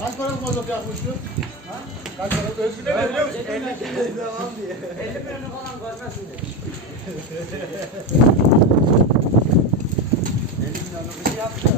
Kaç para mazot yakmıştı? Ha? Kaç para? Özgür'e veriyor musun? 50 Devam diye. 50 milyonu falan görmesin diye. 50 milyonluk bir şey yaptı.